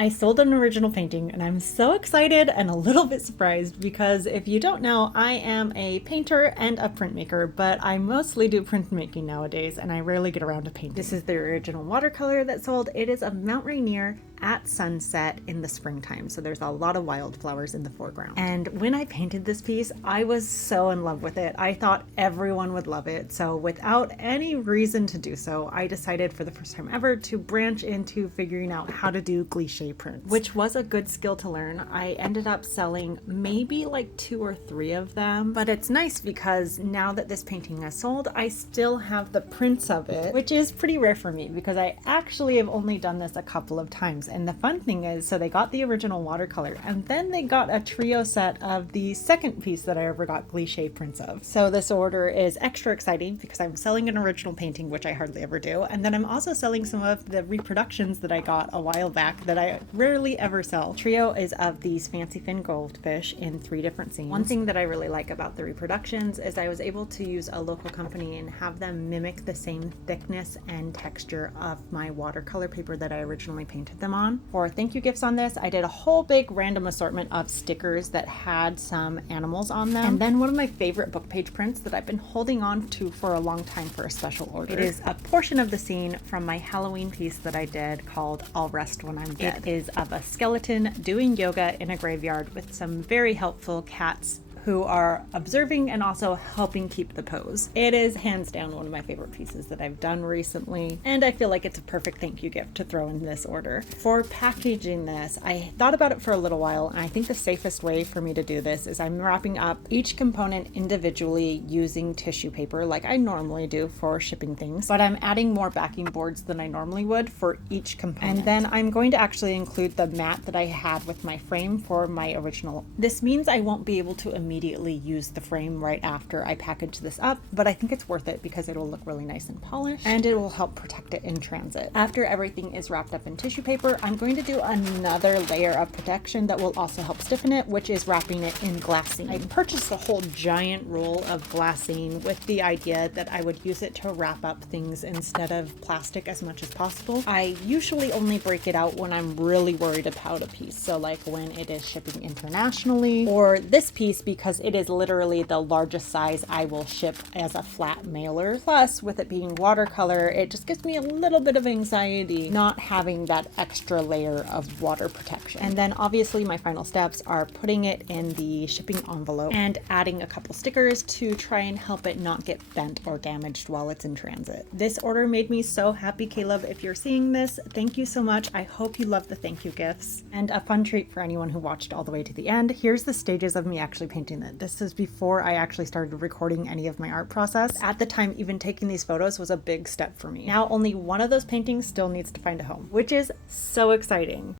I sold an original painting and I'm so excited and a little bit surprised because if you don't know, I am a painter and a printmaker, but I mostly do printmaking nowadays and I rarely get around to painting. This is the original watercolor that sold. It is of Mount Rainier at sunset in the springtime, so there's a lot of wildflowers in the foreground. And when I painted this piece, I was so in love with it. I thought everyone would love it, so without any reason to do so, I decided for the first time ever to branch into figuring out how to do gliclee prints, which was a good skill to learn. I ended up selling maybe like 2 or 3 of them, but it's nice because now that this painting has sold, I still have the prints of it, which is pretty rare for me because I actually have only done this a couple of times. And the fun thing is, so they got the original watercolor and then they got a trio set of the second piece that I ever got gliclee prints of. So this order is extra exciting because I'm selling an original painting, which I hardly ever do. And then I'm also selling some of the reproductions that I got a while back that I rarely ever sell. Trio is of these fancy fin goldfish in 3 different scenes. One thing that I really like about the reproductions is I was able to use a local company and have them mimic the same thickness and texture of my watercolor paper that I originally painted them on. For thank you gifts on this, I did a whole big random assortment of stickers that had some animals on them. And then one of my favorite book page prints that I've been holding on to for a long time for a special order. It is a portion of the scene from my Halloween piece that I did called I'll Rest When I'm Dead. It is of a skeleton doing yoga in a graveyard with some very helpful cats who are observing and also helping keep the pose. It is hands down one of my favorite pieces that I've done recently, and I feel like it's a perfect thank you gift to throw in this order. For packaging this, I thought about it for a little while, and I think the safest way for me to do this is I'm wrapping up each component individually using tissue paper like I normally do for shipping things, but I'm adding more backing boards than I normally would for each component. And then I'm going to actually include the mat that I had with my frame for my original. This means I won't be able to immediately use the frame right after I package this up, but I think it's worth it because it will look really nice and polished and it will help protect it in transit. After everything is wrapped up in tissue paper, I'm going to do another layer of protection that will also help stiffen it, which is wrapping it in glassine. I purchased a whole giant roll of glassine with the idea that I would use it to wrap up things instead of plastic as much as possible. I usually only break it out when I'm really worried about a piece, so like when it is shipping internationally, or this piece because it is literally the largest size I will ship as a flat mailer. Plus, with it being watercolor, it just gives me a little bit of anxiety not having that extra layer of water protection. And then obviously my final steps are putting it in the shipping envelope and adding a couple stickers to try and help it not get bent or damaged while it's in transit. This order made me so happy, Caleb. If you're seeing this, thank you so much. I hope you love the thank you gifts. And a fun treat for anyone who watched all the way to the end. Here's the stages of me actually painting it. This is before I actually started recording any of my art process. At the time, even taking these photos was a big step for me. Now only one of those paintings still needs to find a home, which is so exciting.